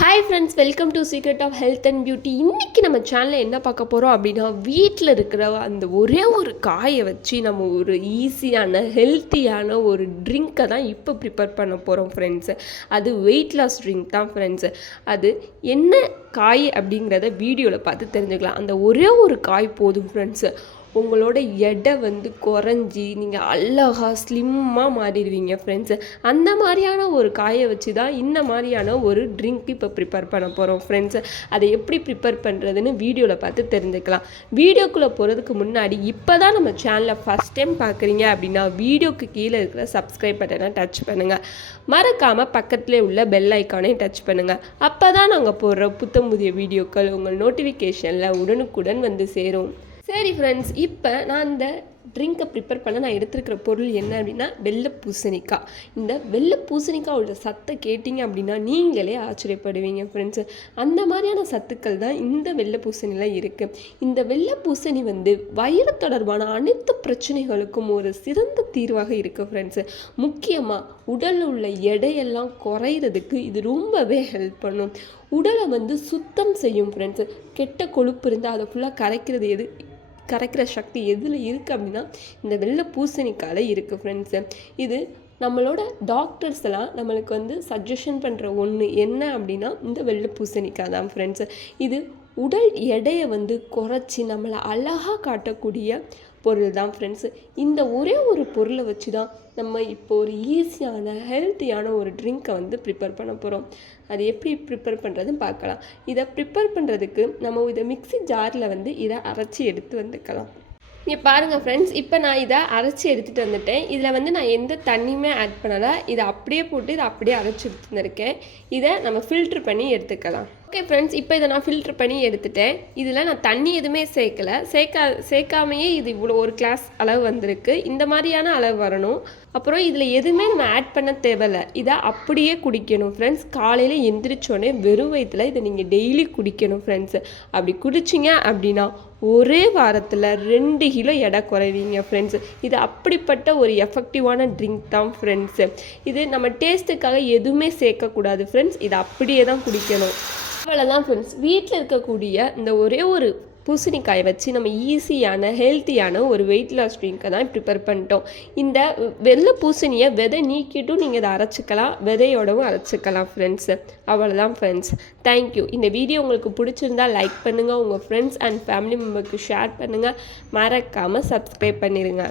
Hi friends welcome to secret of health and beauty இன்றைக்கி நம்ம சேனலில் என்ன பார்க்க போகிறோம் அப்படின்னா வீட்டில் இருக்கிற அந்த ஒரே ஒரு காயை வச்சு நம்ம ஒரு ஈஸியான ஹெல்த்தியான ஒரு ட்ரிங்க்கை தான் இப்போ ப்ரிப்பேர் பண்ண போகிறோம் ஃப்ரெண்ட்ஸு அது வெயிட் லாஸ் ட்ரிங்க் தான் ஃப்ரெண்ட்ஸு அது என்ன காய் அப்படிங்கிறத வீடியோவில் பார்த்து தெரிஞ்சுக்கலாம். அந்த ஒரே ஒரு காய் போதும் ஃப்ரெண்ட்ஸு உங்களோட எடை வந்து குறைஞ்சி நீங்கள் அழகாக ஸ்லிம்மாக மாறிடுவீங்க ஃப்ரெண்ட்ஸு அந்த மாதிரியான ஒரு காயை வச்சு தான் இந்த மாதிரியான ஒரு ட்ரிங்க் இப்போ ப்ரிப்பேர் பண்ண போகிறோம் ஃப்ரெண்ட்ஸு அதை எப்படி ப்ரிப்பேர் பண்ணுறதுன்னு வீடியோவில் பார்த்து தெரிஞ்சுக்கலாம். வீடியோக்குள்ளே போகிறதுக்கு முன்னாடி இப்போ தான் நம்ம சேனலை ஃபஸ்ட் டைம் பார்க்குறீங்க அப்படின்னா வீடியோக்கு கீழே இருக்கிற சப்ஸ்கிரைப் பட்டனை டச் பண்ணுங்கள் மறக்காமல் பக்கத்தில் உள்ள பெல் ஐக்கானையும் டச் பண்ணுங்கள் அப்போ தான் நாங்கள் போடுற புத்தம் புதிய வீடியோக்கள் உங்கள் நோட்டிஃபிகேஷனில் உடனுக்குடன் வந்து சேரும். சரி ஃப்ரெண்ட்ஸ் இப்போ நான் இந்த ட்ரிங்கை ப்ரிப்பேர் பண்ண நான் எடுத்துருக்கிற பொருள் என்ன அப்படின்னா வெள்ளை பூசணிக்காய். இந்த வெள்ளை பூசணிக்காயோட சத்தை கேட்டிங்க அப்படின்னா நீங்களே ஆச்சரியப்படுவீங்க ஃப்ரெண்ட்ஸு அந்த மாதிரியான சத்துக்கள் தான் இந்த வெள்ளை பூசணியில் இருக்குது இந்த வெள்ளை பூசணி வந்து வயிறு தொடர்பான அனைத்து பிரச்சனைகளுக்கும் ஒரு சிறந்த தீர்வாக இருக்குது ஃப்ரெண்ட்ஸு முக்கியமாக உடலில் உள்ள எடையெல்லாம் குறையிறதுக்கு இது ரொம்பவே ஹெல்ப் பண்ணும். உடலை வந்து சுத்தம் செய்யும் ஃப்ரெண்ட்ஸு கெட்ட கொழுப்பு இருந்தால் அதை ஃபுல்லாக கரைக்கிறது எது? கரைக்கிற சக்தி எதில் இருக்குது அப்படின்னா இந்த வெள்ளை பூசணிக்காயில் இருக்குது ஃப்ரெண்ட்ஸு இது நம்மளோட டாக்டர்ஸ் எல்லாம் நம்மளுக்கு வந்து சஜஷன் பண்ணுற ஒன்று என்ன அப்படின்னா இந்த வெள்ளை பூசணிக்காய் தான் ஃப்ரெண்ட்ஸு இது உடல் எடையை வந்து குறைச்சி நம்மளை அழகாக காட்டக்கூடிய பொருள் தான் ஃப்ரெண்ட்ஸு இந்த ஒரே ஒரு பொருளை வச்சு தான் நம்ம இப்போ ஒரு ஈஸியான ஹெல்த்தியான ஒரு ட்ரிங்க்கை வந்து ப்ரிப்பேர் பண்ண போகிறோம் அது எப்படி ப்ரிப்பேர் பண்ணுறதுன்னு பார்க்கலாம். இதை ப்ரிப்பேர் பண்ணுறதுக்கு நம்ம இதை மிக்ஸி ஜாரில் வந்து இதை அரைச்சி எடுத்து வந்துக்கலாம். இங்கே பாருங்கள் ஃப்ரெண்ட்ஸ் இப்போ நான் இதை அரைச்சி எடுத்துகிட்டு வந்துட்டேன். இதில் வந்து நான் எந்த தண்ணியுமே ஆட் பண்ணலை. இதை அப்படியே போட்டு இதை அப்படியே அரைச்சி எடுத்துருந்துருக்கேன் இதை நம்ம ஃபில்ட்ரு பண்ணி எடுத்துக்கலாம். ஓகே ஃப்ரெண்ட்ஸ் இப்போ இதை நான் ஃபில்ட்ரு பண்ணி எடுத்துட்டேன். இதில் நான் தண்ணி எதுவுமே சேர்க்கலை. சேர்க்கா சேர்க்காமையே இது இவ்வளோ ஒரு கிளாஸ் அளவு வந்திருக்கு. இந்த மாதிரியான அளவு வரணும். அப்புறம் இதில் எதுவுமே நம்ம ஆட் பண்ண தேவையில்ல. இதை அப்படியே குடிக்கணும் ஃப்ரெண்ட்ஸ் காலையில் எந்திரிச்சோடனே வெறும் வயிற்றுல இதை நீங்கள் டெய்லி குடிக்கணும் ஃப்ரெண்ட்ஸு அப்படி குடிச்சிங்க அப்படின்னா ஒரே வாரத்தில் ரெண்டு கிலோ எடை குறைவீங்க ஃப்ரெண்ட்ஸ் இது அப்படிப்பட்ட ஒரு எஃபெக்டிவான ட்ரிங்க் தான் ஃப்ரெண்ட்ஸு இது நம்ம டேஸ்ட்டுக்காக எதுவுமே சேர்க்கக்கூடாது ஃப்ரெண்ட்ஸ் இதை அப்படியே தான் குடிக்கணும். அவ்வளோதான் ஃப்ரெண்ட்ஸ் வீட்டில் இருக்கக்கூடிய இந்த ஒரே ஒரு பூசணிக்காயை வச்சு நம்ம ஈஸியான ஹெல்த்தியான ஒரு வெயிட் லாஸ் ட்ரிங்கை தான் ப்ரிப்பேர் பண்ணிட்டோம். இந்த வெள்ளை பூசணியை விதை நீக்கிட்டும் நீங்கள் இதை அரைச்சிக்கலாம். விதையோடவும் அரைச்சிக்கலாம் ஃப்ரெண்ட்ஸு அவ்வளோதான் ஃப்ரெண்ட்ஸ் தேங்க்யூ இந்த வீடியோ உங்களுக்கு பிடிச்சிருந்தா லைக் பண்ணுங்கள் உங்கள் ஃப்ரெண்ட்ஸ் அண்ட் ஃபேமிலி மெம்பருக்கு ஷேர் பண்ணுங்கள் மறக்காமல் சப்ஸ்கிரைப் பண்ணிடுங்க